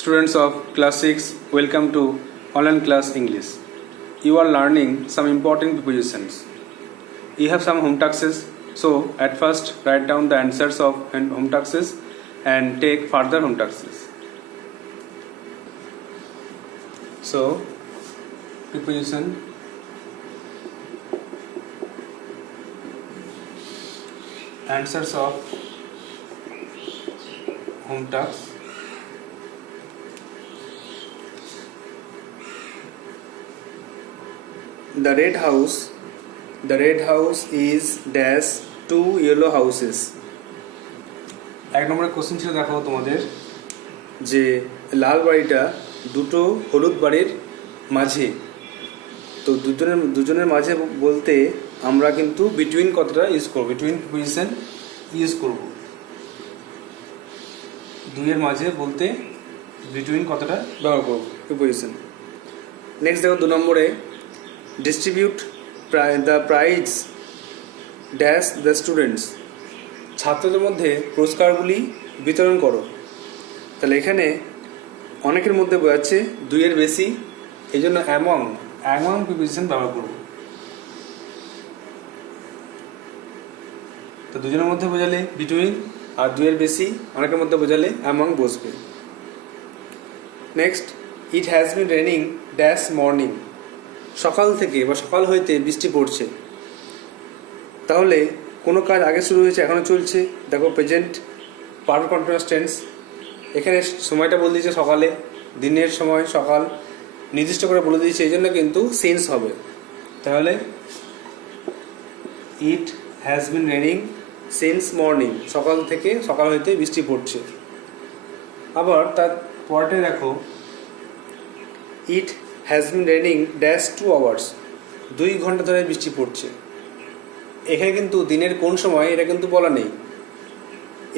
Students of class 6, welcome to online class English. You are learning some important prepositions. You have some home taxes, so at first write down the answers of home taxes and take further home taxes. So, preposition answers of home tax. The red house is dash two yellow houses. এক নম্বরের question ছিল দেখো তোমাদের যে লাল বাড়িটা দুটো হলুদ বাড়ির মাঝে। তো দুজনের মাঝে বলতে আমরা কিন্তু বিটুইন কথাটা ইউজ করব, বিটুইন প্রিপোজিশন ইউজ করব। দুইয়ের মাঝে বলতে বিটুইন কথাটা ব্যবহার করব প্রিপোজিশন। নেক্সট দেখো 2 নম্বরে distribute the prize dash the students, ছাত্রদের মধ্যে পুরস্কারগুলি বিতরণ করো। তাহলে এখানে অনেকের মধ্যে বোঝাচ্ছে দুইয়ের বেশি, এই জন্য অ্যামং প্রিপোজিশন ব্যবহার করব। তো দুজনের মধ্যে বোঝালে বিটুইন, আর দুইয়ের বেশি অনেকের মধ্যে বোঝালে অ্যামং বসবে। Next, it has been raining dash morning, সকাল থেকে বা সকাল হইতে বৃষ্টি পড়ছে। তাহলে কোনো কাজ আগে শুরু হয়েছে এখনও চলছে, দেখো প্রেজেন্ট পারফেক্ট কন্টিনিউয়াস টেন্স। এখানে সময়টা বলে দিয়েছে সকালে, দিনের সময় সকাল নির্দিষ্ট করে বলে দিয়েছে, এই জন্য কিন্তু সিন্স হবে। তাহলে ইট has been raining since morning, সকাল থেকে সকাল হইতে বৃষ্টি পড়ছে। আবার তার পরটা দেখো, ইট has been raining dash 2 hours, 2 ঘন্টা ধরে বৃষ্টি পড়ছে। এখানে কিন্তু দিনের কোন সময় এটা কিন্তু বলা নেই,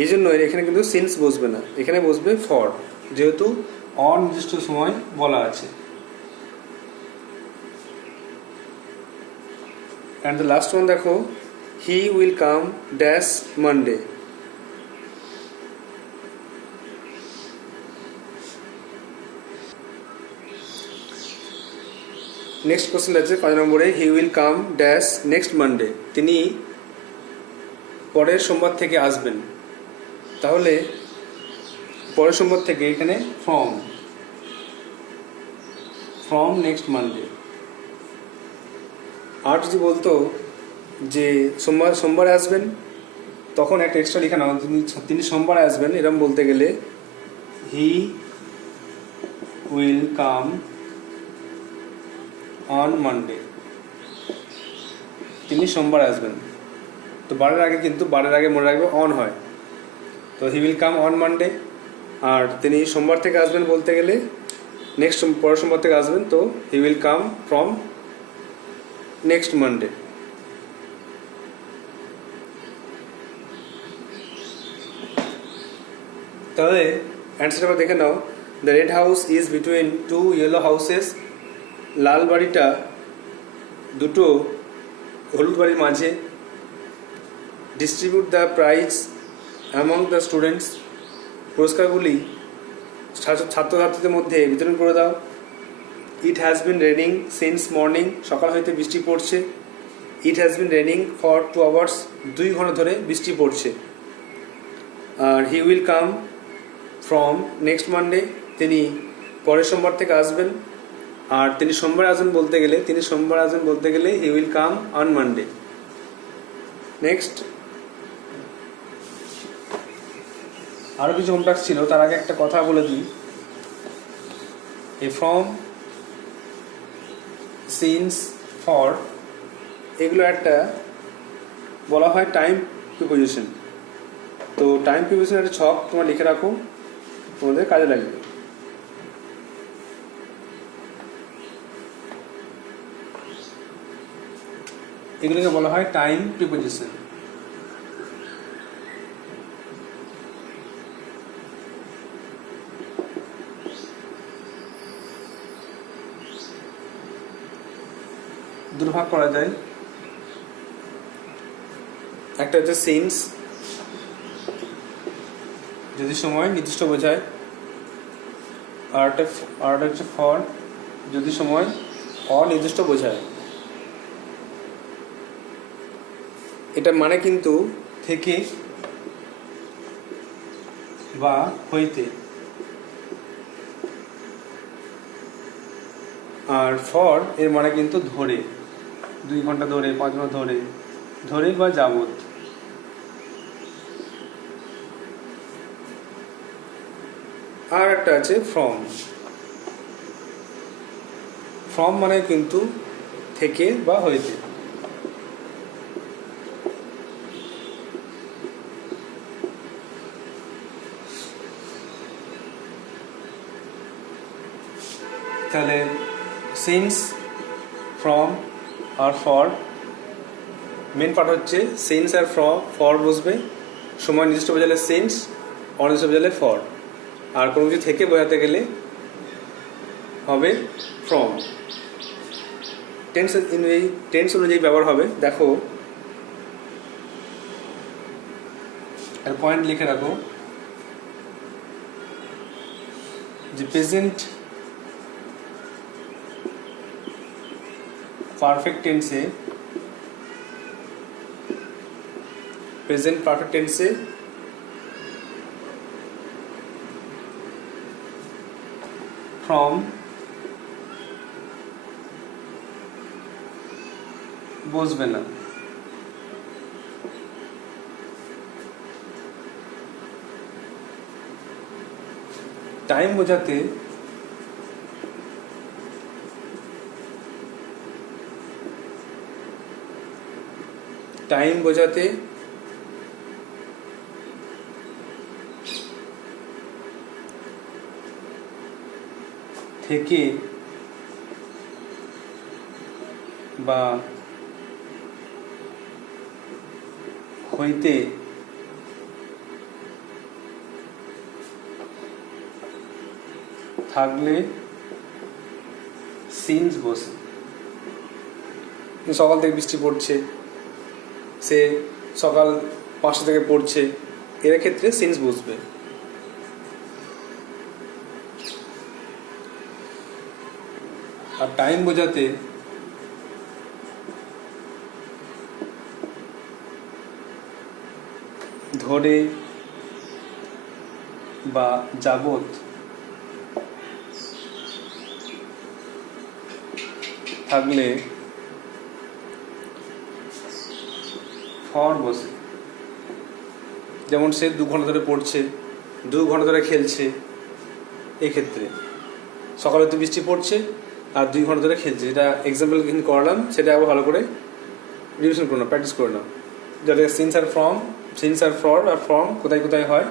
এই জন্য এখানে কিন্তু সিন্স বসবে না, এখানে বসবে ফর, যেহেতু অনির্দিষ্ট সময় বলা আছে। অ্যান্ড দ্য লাস্ট ওয়ান দেখো, he will come dash Monday. Next question আছে 5 নম্বরে, he will come dash next Monday, তিনি পরের সোমবার থেকে আসবেন। তাহলে পরের সোমবার থেকে এখানে ফ্রম নেক্সট মানডে। আর যদি বলতো যে সোমবারে আসবেন, তখন একটা এক্সট্রা লেখা নাও, তিনি সোমবারে আসবেন, এরকম বলতে গেলে he will come on Monday, তিনি সোমবার আসবেন। তো বারের আগে মনে রাখবে অন হয়, তো he will come on Monday. আর তিনি সোমবার থেকে আসবেন বলতে গেলে নেক্সট পরের সোমবার থেকে আসবেন, তো he will come from next Monday. তাহলে অ্যান্সারটা দেখে নাও, the red house is between 2 yellow houses, লাল বাড়িটা দুটো হলুদ বাড়ির মাঝে। Distribute the prize among the students, পুরস্কারগুলি ছাত্রছাত্রীদের মধ্যে বিতরণ করে দাও। It has been raining since morning, সকাল হইতে বৃষ্টি পড়ছে। It has been raining for 2 hours, 2 ঘন্টা ধরে বৃষ্টি পড়ছে। আর he will come from next Monday, তিনি পরের সোমবার থেকে আসবেন। আর তিনি সোমবার আসবেন বলতে গেলে he will come on Monday. Next আরও কিছু হোম টাস্ক ছিল, তার আগে একটা কথা বলে দিই, এই ফ্রম, সিন্স, ফর, এগুলো একটা বলা হয় টাইম প্রিপোজিশন। তো টাইম প্রিপোজিশন একটা ছক তোমরা লিখে রাখো, তোমাদের কাজে লাগবে। এগুলোকে বলা হয় টাইম প্রিপোজিশন। দুভাগ করা যায়, একটা হচ্ছে সিন্স, যদি সময় নির্দিষ্ট বোঝায়, আরটা হচ্ছে ফর যদি সময় অনির্দিষ্ট বোঝায়। এটা মানে কিন্তু থেকে বা হইতে। আর ফর এর মানে কিন্তু ধরে, 2 ঘন্টা ধরে, 5 ঘন্টা ধরে, ধরে বা যাবত। আর একটা আছে ফ্রম। ফ্রম মানে কিন্তু থেকে বা হইতে। তাহলে সিন্স, ফ্রম আর ফর, মেন পার্ট হচ্ছে সিন্স আর ফর বসবে, সময় নির্দিষ্ট বোঝালে সিন্স, অনির্দিষ্ট বোঝালে ফর, আর কোনো কিছু থেকে বোঝাতে গেলে হবে ফ্রম। টেন্স অনুযায়ী ব্যবহার হবে। দেখো আর পয়েন্ট লিখে রাখো যে প্রেজেন্ট পারফেক্ট টেন্সে ফ্রম বসবে না। টাইম বোঝাতে থেকে বা হইতে থাকলে সিন্স বসে। সকাল থেকে বৃষ্টি পড়ছে, সে সকাল 5টা থেকে পড়ছে, এর ক্ষেত্রে সিন্স বসবে। আর টাইম বোঝাতে ধরে বা যাবত থাকলে ফর বসে। যেমন সে 2 ঘন্টা ধরে পড়ছে, 2 ঘন্টা ধরে খেলছে, এই ক্ষেত্রে সকালে তো বৃষ্টি পড়ছে আর 2 ঘন্টা ধরে খেলছে, যেটা এক্সাম্পল কিন্তু করালাম, সেটা আবার ভালো করে রিভিশন করে নাও, প্র্যাকটিস করে নাও, যাতে সিন্স আর ফর আর ফ্রম কোথায় কোথায় হয়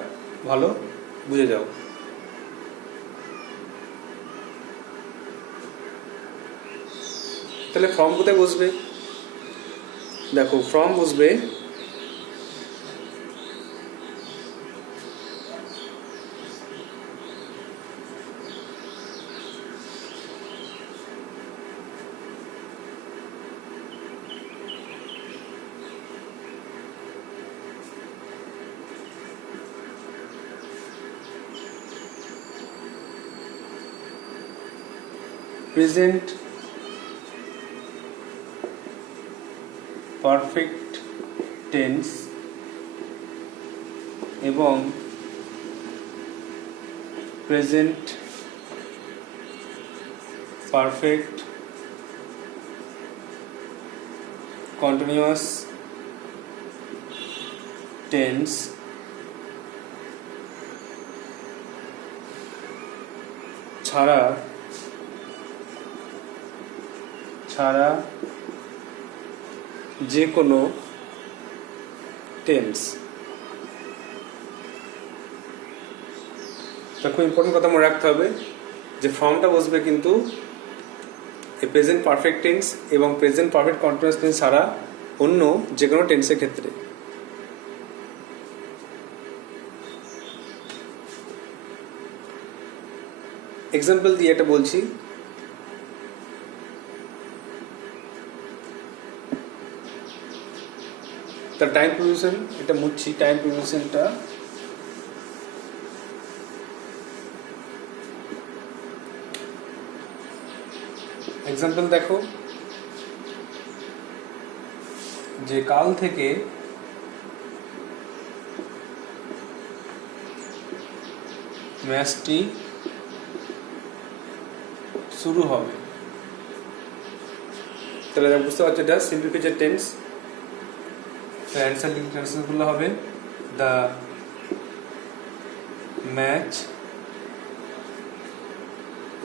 ভালো বুঝে যাও। তাহলে ফ্রম কোথায় বসবে? দেখো ফ্রম বসবে প্রেজেন্ট পারফেক্ট টেন্স এবং প্রেজেন্ট পারফেক্ট কন্টিনিউয়াস টেন্স ছাড়া যে কোনো টেন্স। তা খুব ইম্পর্টেন্ট কথা মনে রাখতে হবে যে ফর্মটা বসবে কিন্তু প্রেজেন্ট পারফেক্ট টেন্স এবং প্রেজেন্ট পারফেক্ট কন্টিনিউয়াস টেন্স ছাড়া অন্য যে কোনো টেন্সের ক্ষেত্রে। এক্সাম্পল দিয়ে একটা বলছি, তার টাইম প্রিভিশন, এটা মুছছি, টাইম প্রিভিশনটা এক্সাম্পল দেখো, যে কাল থেকে ম্যাচটি শুরু হবে। তাহলে বুঝতে পারছো এটা সিম্পল ফিউচার টেন্স। অ্যান্সার ট্রান্সলেশনগুলো হবে the match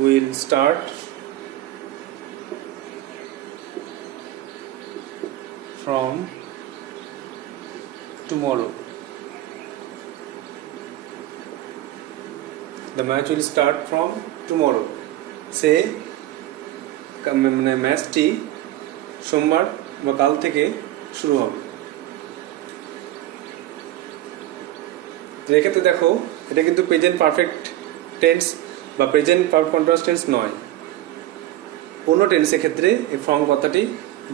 will start from tomorrow. The match will start from tomorrow. সে মানে ম্যাচটি সোমবার বা কাল থেকে শুরু হবে। এক্ষেত্রে দেখো এটা কিন্তু প্রেজেন্ট পারফেক্ট টেন্স বা প্রেজেন্ট পারফেক্ট কন্টিনিউয়াস টেন্স নয়, অন্য টেন্সের ক্ষেত্রে এই ফ্রম কথাটি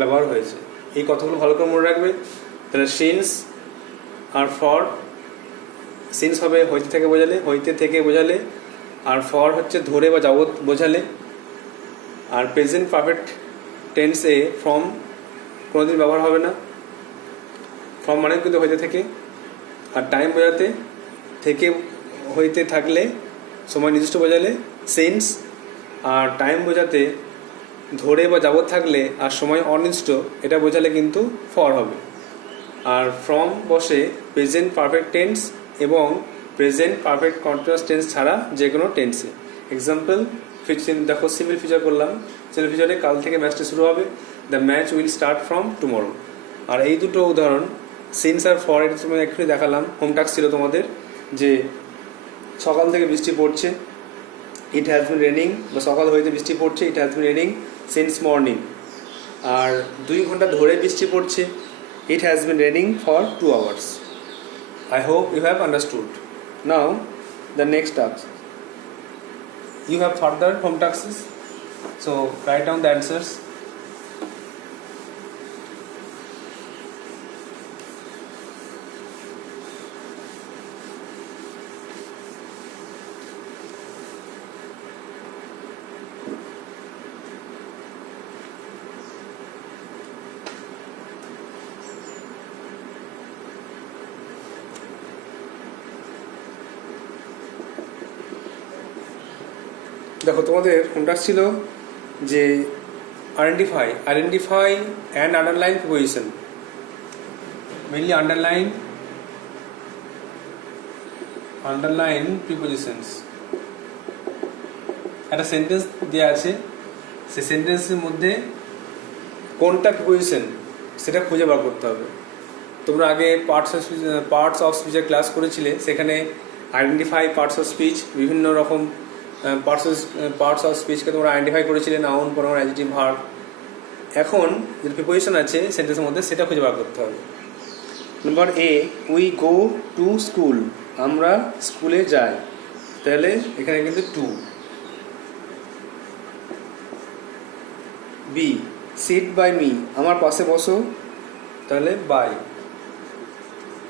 ব্যবহার হয়েছে। এই কথাগুলো ভালো করে মনে রাখবে। তাহলে সিন্স আর ফর, সিন্স হবে হইতে থেকে বোঝালে, হইতে থেকে বোঝালে, আর ফর হচ্ছে ধরে বা যাবত বোঝালে। আর প্রেজেন্ট পারফেক্ট টেন্সে ফ্রম কোনোদিন ব্যবহার হবে না। ফ্রম মানে কিন্তু হইতে থেকে, আর টাইম বোঝাতে থেকে হইতে থাকলে সময় নির্দিষ্ট বোঝালে সিন্স, আর টাইম বোঝাতে ধরে বা যাবত থাকলে আর সময় অনির্দিষ্ট এটা বোঝালে কিন্তু ফর হবে। আর ফ্রম বসে প্রেজেন্ট পারফেক্ট টেন্স এবং প্রেজেন্ট পারফেক্ট কন্টিনিউয়াস টেন্স ছাড়া যে কোনো টেন্সে। এক্সাম্পল দেখো, সিম্পল ফিচার করলাম, সিম্পল ফিচারে কাল থেকে ম্যাচটি শুরু হবে, the match will start from tomorrow. আর এই দুটো উদাহরণ সিন্স আর ফর, এটা তুমি একটু দেখালাম, হোম টাস্ক ছিল তোমাদের, যে সকাল থেকে বৃষ্টি পড়ছে, ইট হ্যাজ বিন রেনিং, বা সকাল হইতে বৃষ্টি পড়ছে, it has been raining since morning. আর 2 ঘন্টা ধরে বৃষ্টি পড়ছে, it has been raining for 2 hours. I hope you have understood. Now the next task. You have further home tasks, so write down the answers. দেখো তোমাদের হোমটাস্ক ছিল যে identify and underline preposition, mainly underline prepositions. একটা sentence দেওয়া আছে, সেই সেন্টেন্সের মধ্যে কোনটা প্রিপোজিশন সেটা খুঁজে বার করতে হবে। তোমরা আগে পার্টস অফ স্পিচের ক্লাস করেছিলে, সেখানে আইডেন্টিফাই পার্টস অফ স্পিচ, বিভিন্ন রকম পার্টস অফ স্পিচকে তোমরা আইডেন্টিফাই করেছিলে, নাউন, প্রোনাউন, অ্যাডজেক্টিভ, ভার্ব। এখন যে প্রিপোজিশন আছে সেন্টেন্সের মধ্যে সেটা খুঁজে বার করতে হবে। Number A, we go to school, আমরা স্কুলে যাই, তাহলে এখানে কিন্তু to. B, sit by me, আমার পাশে বসো, তাহলে বাই,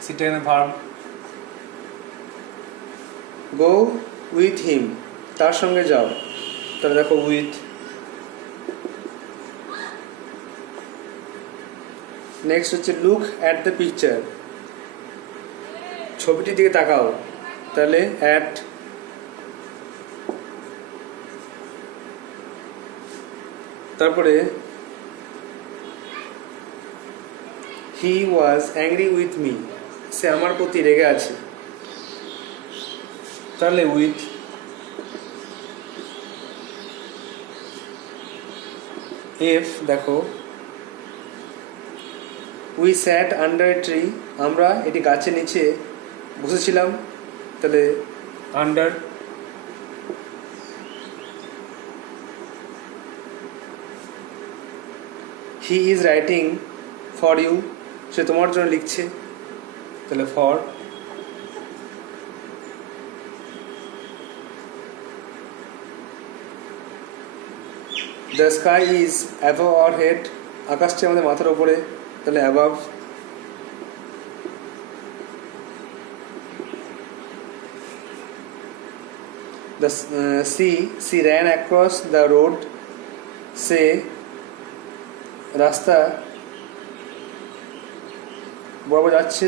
সিটটা এখানে ভার্ব। গো উইথ হিম, তার সঙ্গে যাও, তাহলে দেখো উইথ। নেক্সট হচ্ছে লুক অ্যাট দ্য পিকচার, ছবিটির দিকে তাকাও, তাহলে অ্যাট। তারপরে he was angry with me, সে আমার প্রতি রেগে আছে, তাহলে উইথ। এফ দেখো, we sat under a tree, আমরা এটি গাছের নিচে বসেছিলাম, তাহলে under. He is writing for you, সে তোমার জন্য লিখছে, তাহলে for. The sky is above our head, আকাশটি আমাদের মাথার ওপরে, তাহলে above. The sea ran across the road, সে রাস্তা বরাবর যাচ্ছে।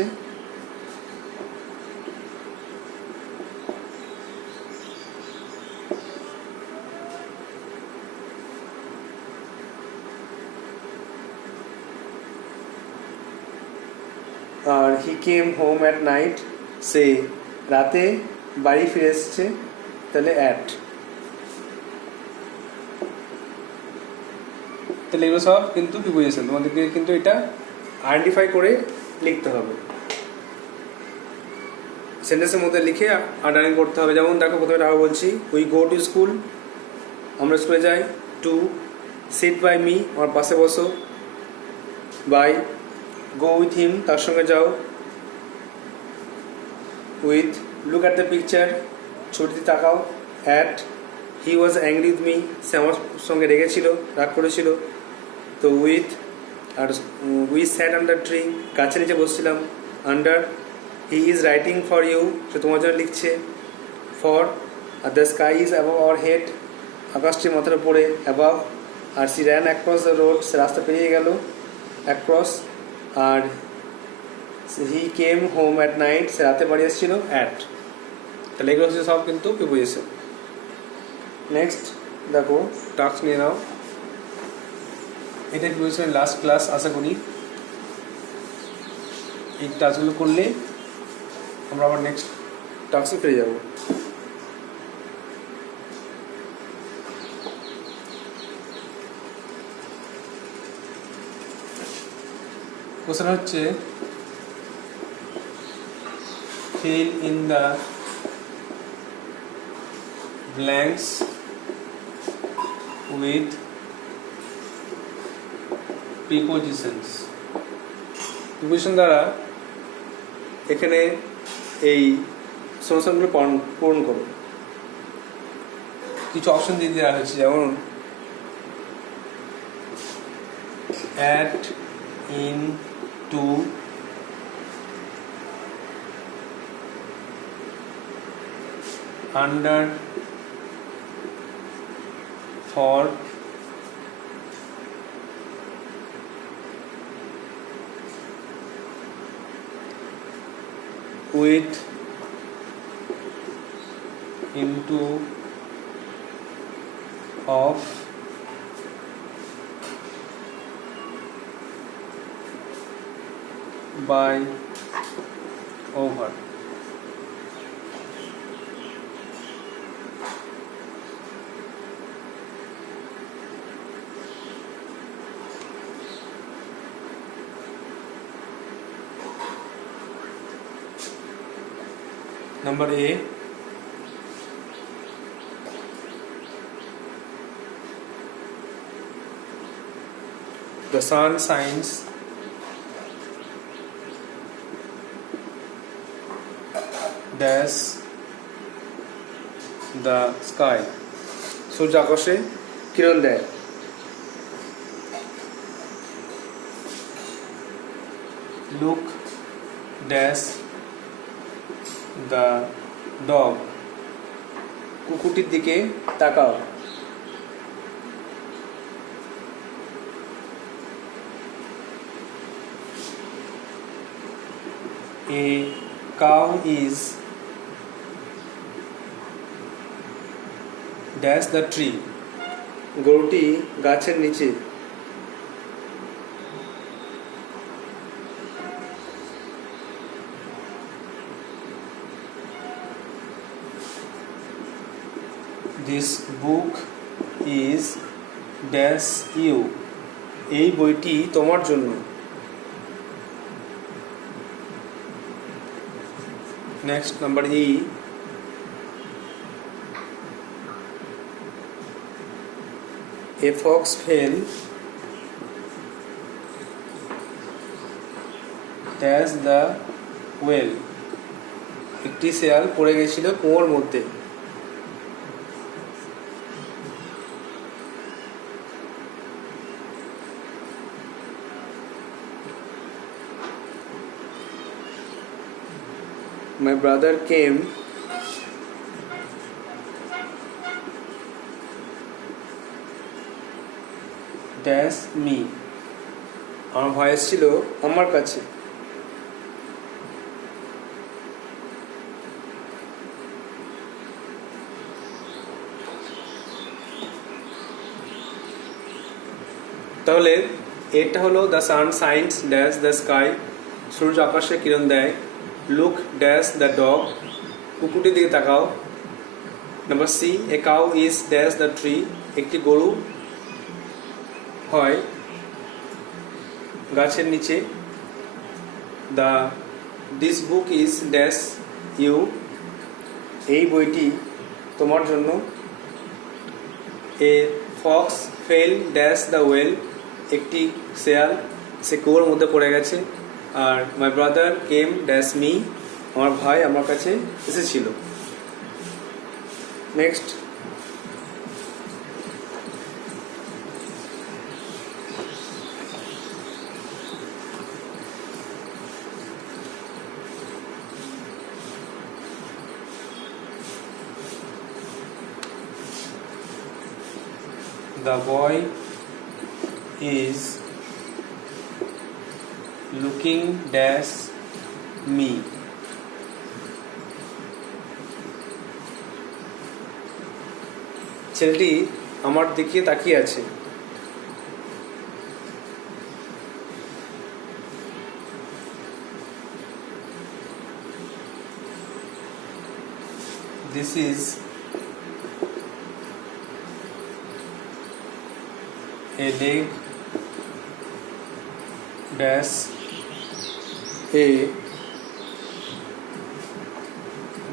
আর he came home at night, সে রাতে বাড়ি ফিরে এসছে। তাহলে অ্যাট, তাহলে এগুলো সব কিন্তু প্রিপোজিশন, তোমাদেরকে কিন্তু এটা আইডেন্টিফাই করে লিখতে হবে, সেন্টেন্সের মধ্যে লিখে আন্ডারলাইন করতে হবে। যেমন দেখো প্রথমে আবার বলছি, উই গো টু স্কুল, আমরা স্কুলে যাই। টু, সিট বাই মি, আমার পাশে বসো। বাই, গো উইথ হিম, তার সঙ্গে যাও। With, look at the picture, ছবিটি তাকাও। At, he was angry with me, সে আমার সঙ্গে রেগেছিল, রাগ করেছিল। তো উইথ, আর উই স্যাট আন্ডার ট্রি, গাছের নিচে বসছিলাম। Under, he is writing for you, সে তোমার জন্য লিখছে। ফর, আর the sky is above our head, আকাশটি মাথার উপরে। অ্যাবাভ, আর she ran across the road, সে রাস্তা পেরিয়ে গেল। অ্যাক্রস, আর he came home at night, সে রাতে বাড়ি এসেছিল। অ্যাট, তাহলে এগুলো হচ্ছে সব কিন্তু প্রিপোজিশন। নেক্সট দেখো, টাস্ক নিয়ে নাও। এটাই প্রিপোজিশনের লাস্ট ক্লাস আশা করি। এই টাস্কগুলো করলে আমরা আবার নেক্সট টাস্কে ফিরে যাব। কোশ্চেন হচ্ছে, fill in the blanks with prepositions. Preposition দ্বারা এখানে এই সমস্যাগুলো পূরণ করো। কিছু অপশন দিয়ে দেওয়া হয়েছে, যেমন at, in, to, under, for, with, into, of, by, over. Number A, the sun shines dash the sky, সূর্য আকাশে কিরণ দেয়। Look dash the dog, কুকুরটির দিকে তাকাও। A cow is dash the tree, গরুটি গাছের নিচে। This book is dash you, এই বইটি তোমার জন্য। Next number E, a fox fell dash the well, একটি শেয়াল পড়ে গেছিল কুয়োর মধ্যে। My brother came dash me, আমার ভয় এসেছিল আমার কাছে। তাহলে এটা হলো the sun shines dash the sky, সূর্য আকাশে কিরণ দেয়। লুক ড্যাশ দ্য ডগ, কুকুরটির দিকে তাকাও। Number C, a cow is dash the tree, একটি গরু হয় গাছের নিচে। The this book is dash you, এই বইটি তোমার জন্য। A fox fell dash the well, একটি শেয়াল সে কুয়োর মধ্যে পড়ে গেছে। আর my brother came dash me, আমার ভাই আমার কাছে এসেছিল। Next, the boy is looking dash me, ছেলেটি আমার দিকে তাকিয়ে আছে। This is a leg dash a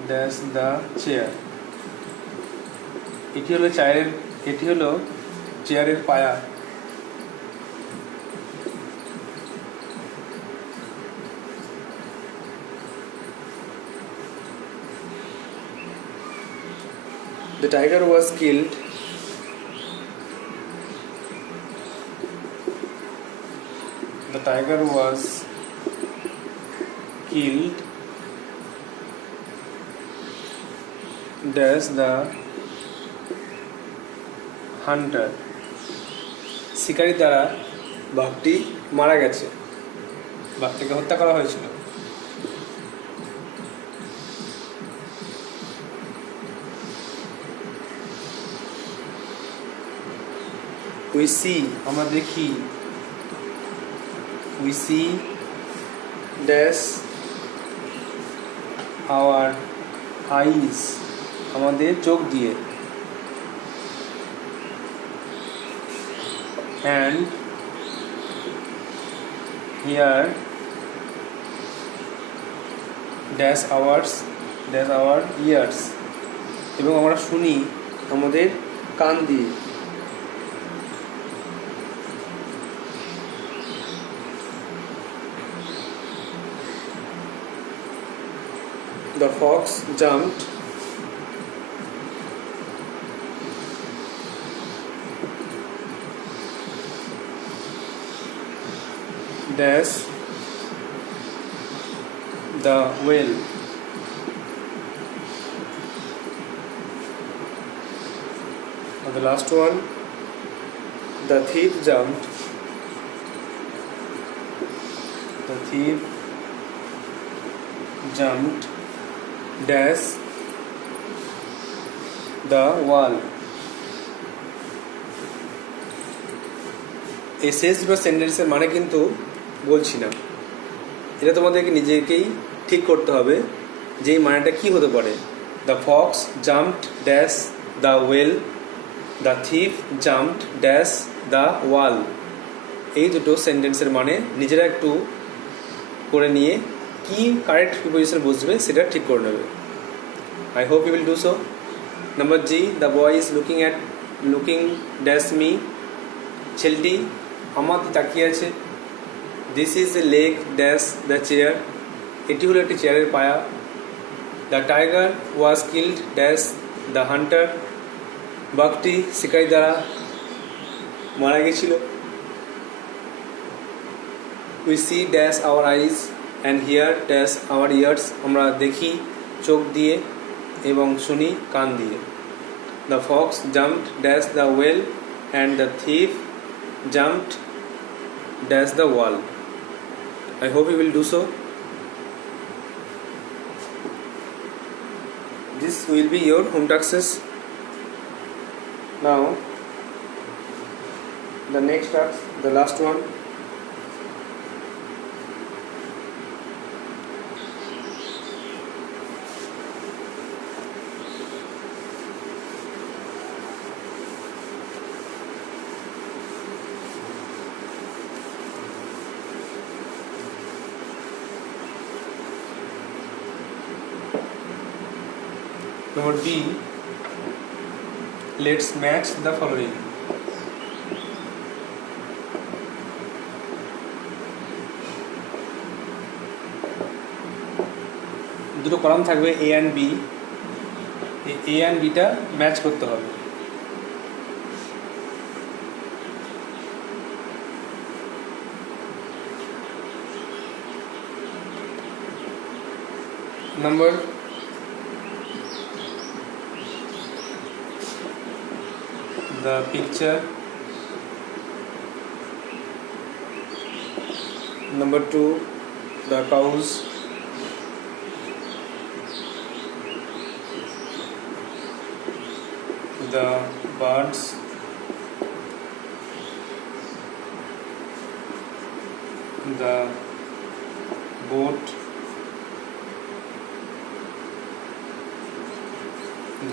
dash the chair, এটি হলো চেয়ারের পায়া। The tiger was killed dash the hunter, শিকারীর দ্বারা বাঘটি মারা গেছে, বাঘটিকে হত্যা করা হয়েছিল। We see, আমরা দেখি। We see dash our eyes, আমাদের চোখ দিয়ে। And here dash our ears, এবং আমরা শুনি আমাদের কান দিয়ে। The fox jumped dash the well, and the last one, the thief jumped dash the wall। এই শেষ দুটো সেন্টেন্সের মানে কিন্তু বলছি না, এটা তোমাদেরকে নিজেকেই ঠিক করতে হবে যে এই মানেটা কী হতে পারে। The fox jumped dash the well, the thief jumped dash the wall, এই দুটো সেন্টেন্সের মানে নিজেরা একটু করে নিয়ে কি কারেক্ট প্রিপোজিশন বসবে সেটা ঠিক করে নেবে। I hope you will do so. Number G, the boy is looking dash me, ছেলেটি আমার তাকিয়ে আছে। This is a leg dash the chair, এটি হলো একটি চেয়ারের পায়া। The tiger was killed dash the hunter, বাঘটি শিকারী দ্বারা মারা গেছিল। We see dash our eyes and hear dash our ears, আমরা দেখি চোখ দিয়ে এবং শুনি কান দিয়ে। The fox jumped dash the well and the thief jumped dash the wall. I hope you will do so. This will be your home taxes. Now the next task, the last one. Number B, let's match the following. দুটো column থাকবে A and B, A and B টা match করতে হবে। Number the picture. Number 2, the cows. The birds. The boat.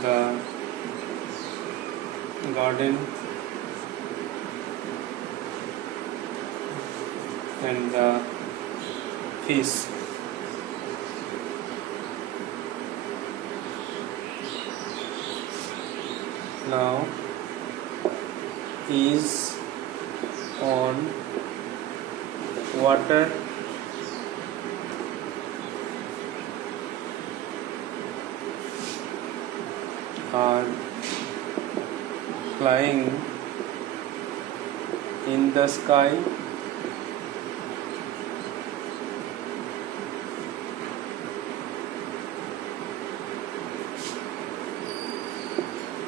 The garden and the fish. Now is on water are flying in the sky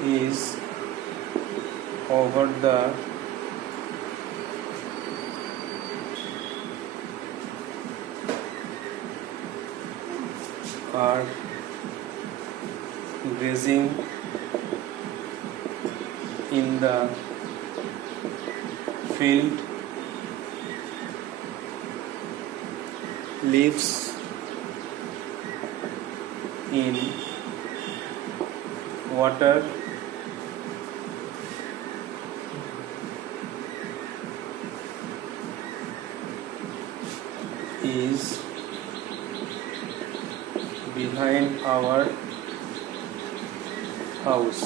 is over the are grazing in the field, lives in water, is behind our house.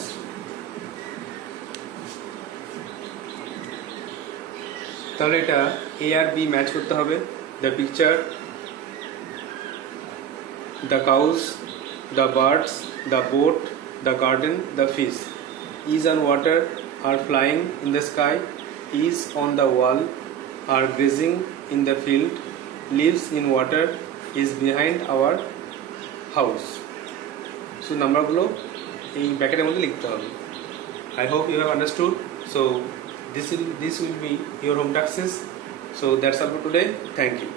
তাহলে এটা A R B match করতে হবে। The picture, the cows, the birds, the boat, the garden, the fish. Is on water, are flying in the sky, is on the wall, are grazing in the field, lives in water, is behind our house. So নাম্বারগুলো এই ব্র্যাকেটের মধ্যে লিখতে হবে। I hope you have understood. So this will be your home taxes. So that's all for today. Thank you.